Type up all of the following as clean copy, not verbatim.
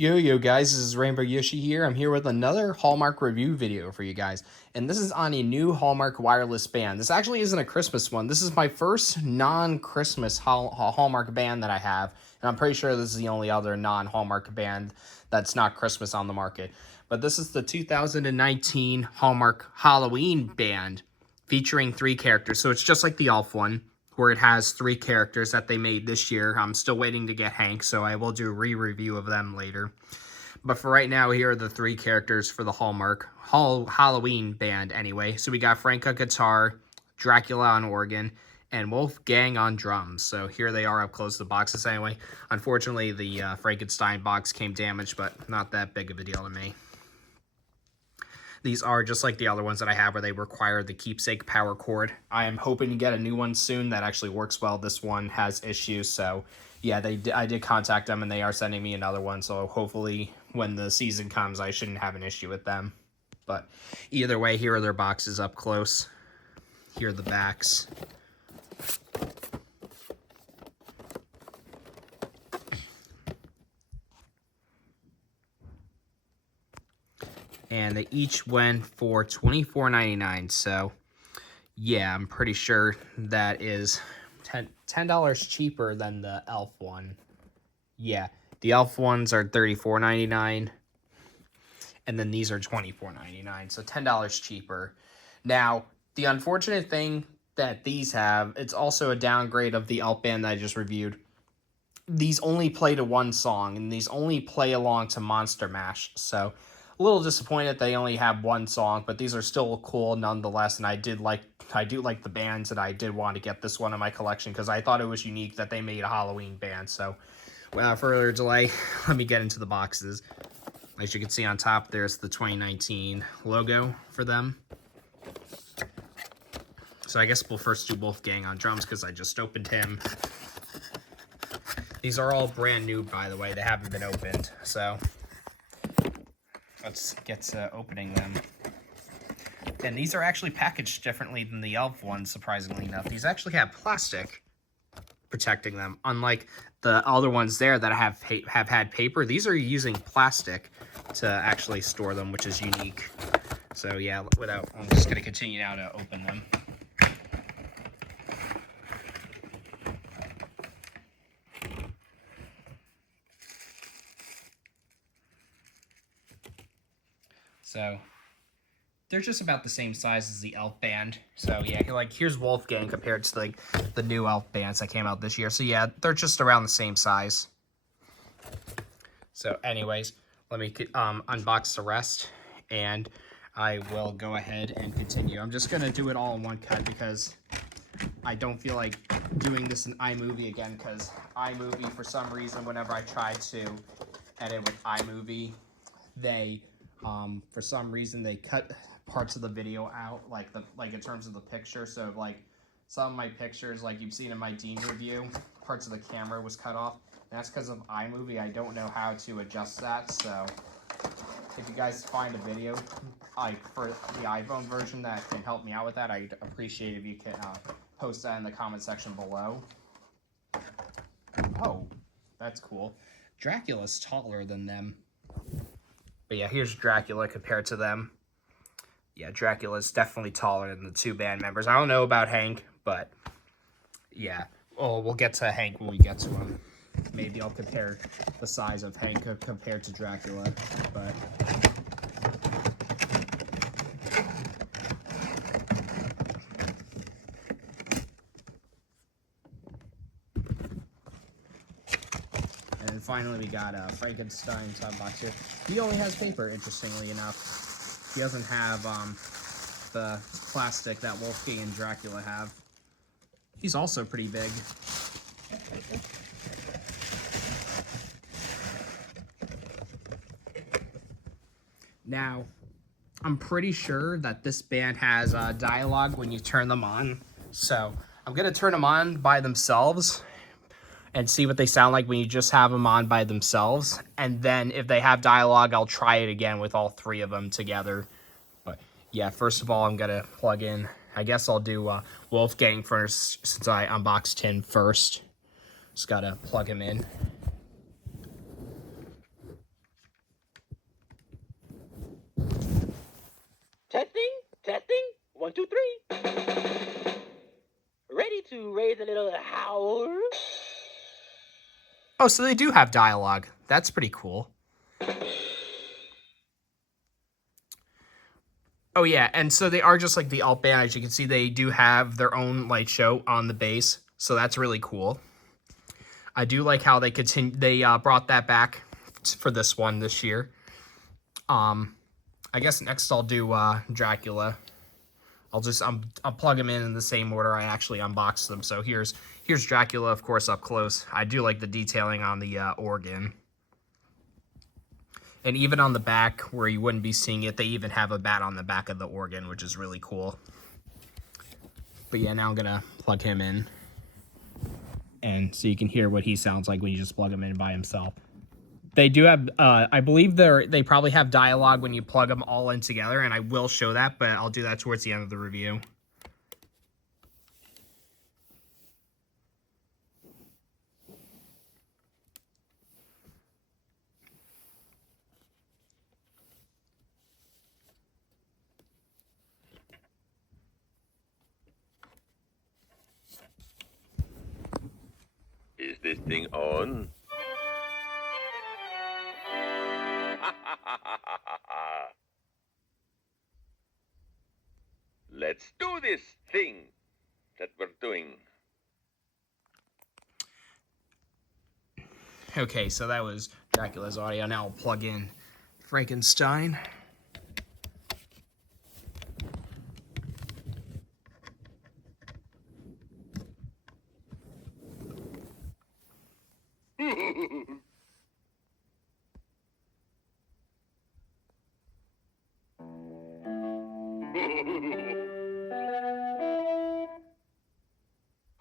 Yo guys, this is Rainbow Yoshi here. I'm here with another Hallmark review video for you guys. And this is on a new Hallmark wireless band. This actually isn't a Christmas one. This is my first non-Christmas Hallmark band that I have. And I'm pretty sure this is the only other non-Hallmark band that's not Christmas on the market. But this is the 2019 Hallmark Halloween band featuring 3 characters. So it's just like the Elf one, where it has 3 characters that they made this year. I'm still waiting to get Hank, so I will do a re-review of them later. But for right now, here are the 3 characters for the Hallmark Halloween band anyway. So we got Frank on guitar, Dracula on organ, and Wolfgang on drums. So here they are up close to the boxes anyway. Unfortunately, the Frankenstein box came damaged, but not that big of a deal to me. These are just like the other ones that I have where they require the keepsake power cord. I am hoping to get a new one soon that actually works well. This one has issues, so yeah, I did contact them and they are sending me another one. So hopefully when the season comes, I shouldn't have an issue with them. But either way, here are their boxes up close. Here are the backs. And they each went for $24.99. So yeah, I'm pretty sure that is $10 cheaper than the Elf one. Yeah, the Elf ones are $34.99. And then these are $24.99. So $10 cheaper. Now, the unfortunate thing that these have, it's also a downgrade of the Elf band that I just reviewed. These only play to one song, and these only play along to Monster Mash. So a little disappointed they only have one song, but these are still cool nonetheless. And I do like the bands, and I did want to get this one in my collection because I thought it was unique that they made a Halloween band. So without further delay, let me get into the boxes. As you can see on top, there's the 2019 logo for them. So I guess we'll first do Wolfgang on drums because I just opened him. These are all brand new, by the way. They haven't been opened, so let's get to opening them. And these are actually packaged differently than the Elf ones, surprisingly enough. These actually have plastic protecting them, unlike the other ones there that have had paper. These are using plastic to actually store them, which is unique. So yeah, I'm just going to continue now to open them. So they're just about the same size as the Elf band. So yeah, like here's Wolfgang compared to like the new Elf bands that came out this year. So yeah, they're just around the same size. So anyways, let me unbox the rest and I will go ahead and continue. I'm just gonna do it all in one cut because I don't feel like doing this in iMovie again, because iMovie, for some reason, whenever I try to edit with iMovie, they for some reason they cut parts of the video out, like in terms of the picture. So like some of my pictures, like you've seen in my Dean review, parts of the camera was cut off. And that's because of iMovie. I don't know how to adjust that. So if you guys find a video like for the iPhone version that can help me out with that, I'd appreciate if you can post that in the comment section below. Oh, that's cool. Dracula's taller than them. But yeah, here's Dracula compared to them. Yeah, Dracula's definitely taller than the 2 band members. I don't know about Hank, but yeah. Oh, we'll get to Hank when we get to him. Maybe I'll compare the size of Hank compared to Dracula, but and finally we got Frankenstein top box here. He only has paper, interestingly enough. He doesn't have the plastic that Wolfgang and Dracula have. He's also pretty big. Now, I'm pretty sure that this band has dialogue when you turn them on. So I'm going to turn them on by themselves and see what they sound like when you just have them on by themselves. And then if they have dialogue, I'll try it again with all 3 of them together. But yeah, first of all, I'm going to plug in. I guess I'll do Wolfgang first since I unboxed him first. Just got to plug him in. 1, 2, 3. Ready to raise a little howl? Oh, so they do have dialogue. That's pretty cool. Oh, yeah, and so they are just like the alt band. As you can see, they do have their own light show on the bass, so that's really cool. I do like how they brought that back for this one this year. I guess next I'll do Dracula. I'll plug them in the same order I actually unboxed them. So here's Dracula, of course, up close. I do like the detailing on the organ. And even on the back, where you wouldn't be seeing it, they even have a bat on the back of the organ, which is really cool. But yeah, now I'm gonna plug him in. And so you can hear what he sounds like when you just plug him in by himself. They do have, I believe they probably have dialogue when you plug them all in together, and I will show that, but I'll do that towards the end of the review. Is this thing on? Let's do this thing that we're doing. Okay, so that was Dracula's audio. Now I'll plug in Frankenstein.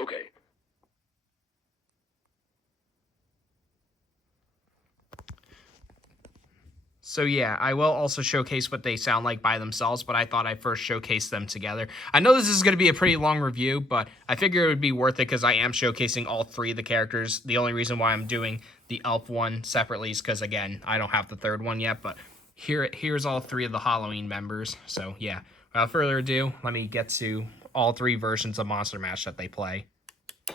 Okay. So yeah, I will also showcase what they sound like by themselves, but I thought I'd first showcase them together. I know this is going to be a pretty long review, but I figure it would be worth it because I am showcasing all three of the characters. The only reason why I'm doing the elf one separately is because, again, I don't have the third one yet, but here's all three of the Halloween members. So yeah, without further ado, let me get to all three versions of Monster Mash that they play. The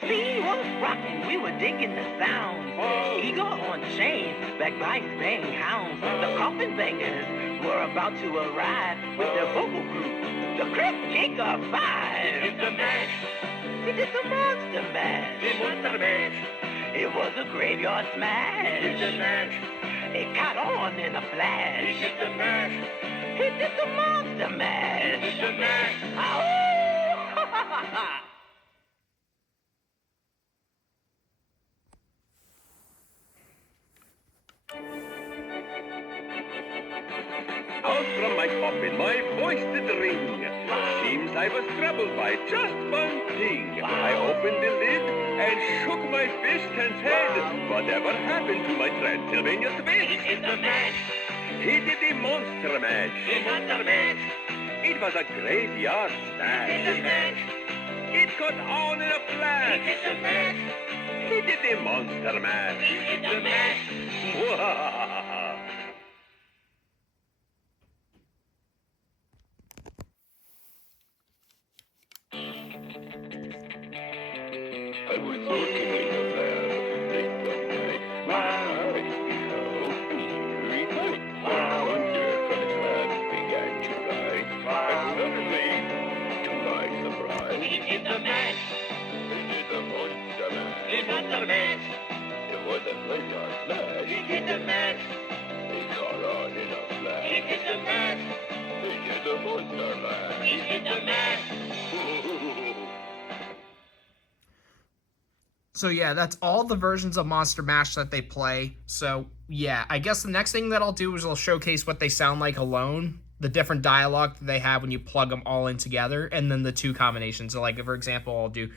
scene was rocking, we were digging the sound. Eagle on chain, backed by his banging hounds. The coffin bangers were about to arrive with their vocal group, the Crypt Kicker 5. It's the mash. It is the Monster Mash. It was the mash. It was a graveyard smash. It's the mash. It caught on in a flash. It's the mash. It is the Monster Mash. It's the mash. Oh! Out from my coffin, my voice did ring. Seems I was troubled by just one thing. I opened the lid and shook my fist and said, whatever happened to my Transylvania twist? It's the mash. He did the monster mash. The Monster Mash. It was a graveyard It's smash. the mash. It got on in a flash. It's the mash. He did the monster mash. It's the mash. I was working in a lab late one night. My eerie night. Wonder from the clouds began to rise. And suddenly, to my surprise, It's the mash. it is a monster mash. The Monster Mash. It was a graveyard smash. It's the mash. It caught on in a flash. It's the mash. It is a monster mash. It's the mash. So yeah, that's all the versions of Monster Mash that they play. So yeah, I guess the next thing that I'll do is I'll showcase what they sound like alone, the different dialogue that they have when you plug them all in together, and then the two combinations. So like, for example, I'll do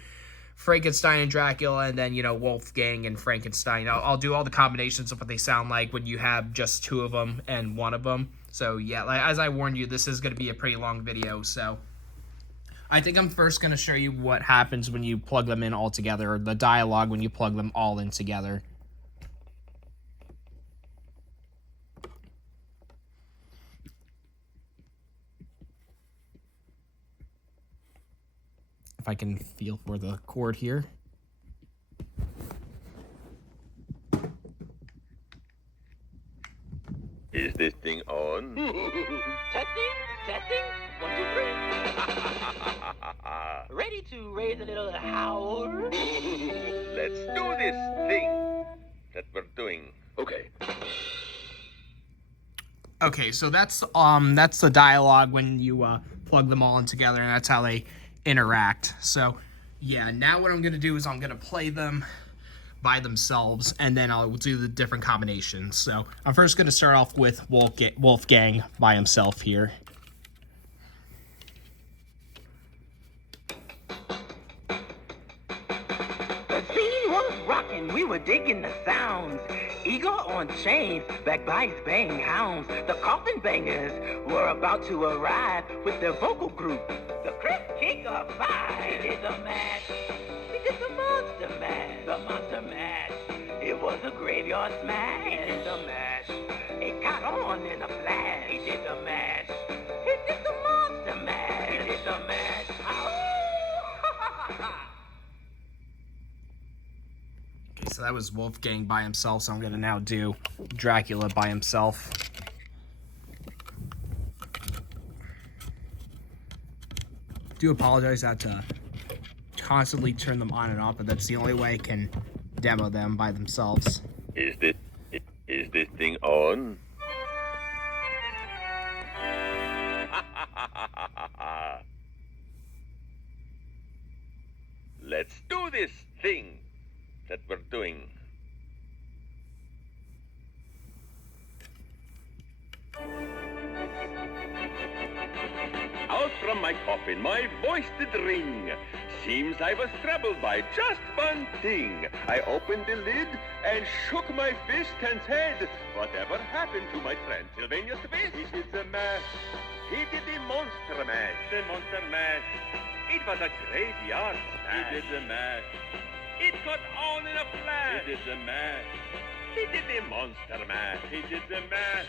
Frankenstein and Dracula, and then, you know, Wolfgang and Frankenstein. I'll do all the combinations of what they sound like when you have just two of them and one of them. So yeah, like, as I warned you, this is going to be a pretty long video, so I think I'm first going to show you what happens when you plug them in all together, or the dialogue when you plug them all in together. If I can feel for the cord here. Is this thing on? Testing, 1, 2, 3. Ready to raise a little howl? Let's do this thing that we're doing. Okay. Okay, so that's the dialogue when you plug them all in together, and that's how they interact. So yeah, now what I'm gonna do is I'm gonna play them by themselves, and then I'll do the different combinations. So I'm first gonna start off with Wolfgang by himself here. The scene was rocking, we were digging the sounds. Eagle on chains, backed by his baying hounds. The coffin bangers were about to arrive with their vocal group. The Crypt King of Five. He did the mash. He did the monster mash. The monster mash. It was a graveyard smash. He did the mash. It caught on in a flash. He did the mash. He did the monster mash. He did the mash. Okay, so that was Wolfgang by himself, so I'm gonna now do Dracula by himself. Do apologize, I had to constantly turn them on and off, but that's the only way I can demo them by themselves. Is this thing on? Let's do this thing that we're doing. Out from my coffin, my voice did ring. Seems I was troubled by just one thing. I opened the lid and shook my fist and said, whatever happened to my Transylvania Swiss? He did the mash. He did the monster mash. The monster mash. It was a graveyard smash. He did the mash. It got on in a flash. He did the mash. He did the monster mash. He did the mash.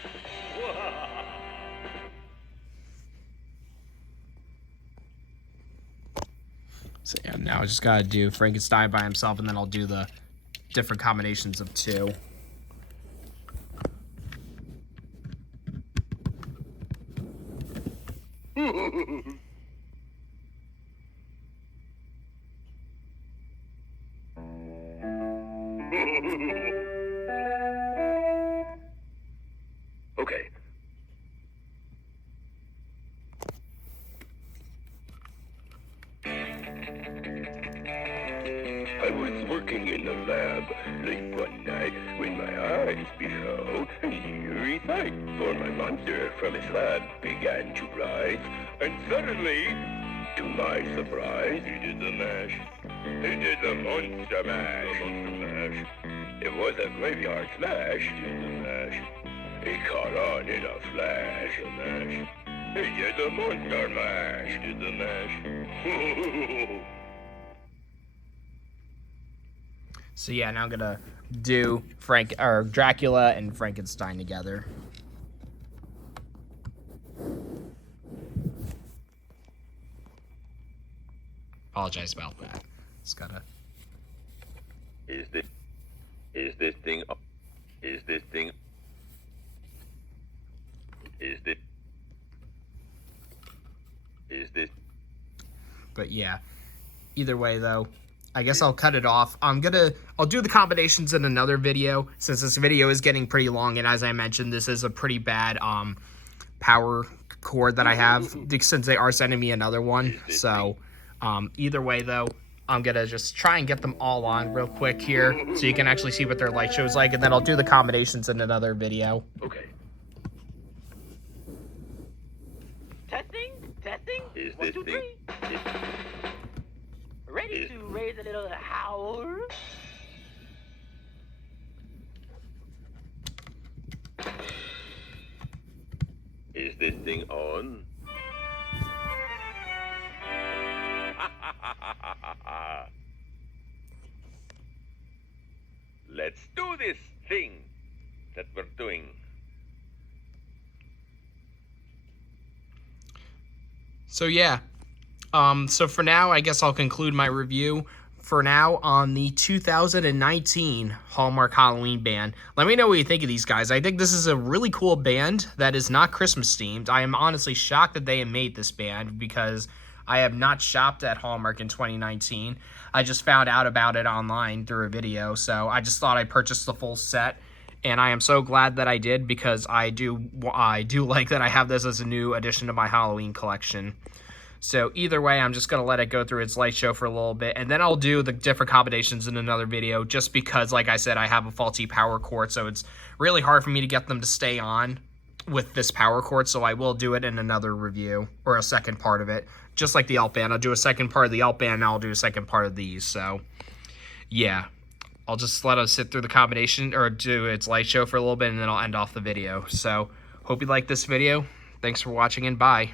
So yeah, now I just gotta do Frankenstein by himself, and then I'll do the different combinations of two. Okay. I was working in the lab late one night when my eyes beheld an eerie sight. For my monster from his lab began to rise, and suddenly, to my surprise, he did the mash. He did the monster mash. The monster mash. It was a graveyard smash. He did the mash. He caught on in a flash. The mash. He did the monster mash. He did the mash. So yeah, now I'm gonna do Dracula and Frankenstein together. Apologize about that. It's gotta. Is this thing? Is this thing? Is this? But yeah, either way though, I guess I'll cut it off. I'll do the combinations in another video, since this video is getting pretty long, and as I mentioned, this is a pretty bad power cord that I have, since they are sending me another one. So either way though, I'm gonna just try and get them all on real quick here, so you can actually see what their light show is like, and then I'll do the combinations in another video. Okay. Testing. Is 1, this 2, thing? 3. Ready to raise a little howl? Is this thing on? Let's do this thing that we're doing. So yeah, So for now, I guess I'll conclude my review for now on the 2019 Hallmark Halloween band. Let me know what you think of these guys. I think this is a really cool band that is not Christmas themed. I am honestly shocked that they have made this band because I have not shopped at Hallmark in 2019. I just found out about it online through a video, so I just thought I'd purchase the full set. And I am so glad that I did because I do like that I have this as a new addition to my Halloween collection. So either way, I'm just going to let it go through its light show for a little bit, and then I'll do the different combinations in another video just because, like I said, I have a faulty power cord, so it's really hard for me to get them to stay on with this power cord, so I will do it in another review, or a second part of it. Just like the alt band, I'll do a second part of the alt band, and I'll do a second part of these, so yeah. I'll just let us sit through the combination, or do its light show for a little bit, and then I'll end off the video. So, hope you like this video. Thanks for watching, and bye.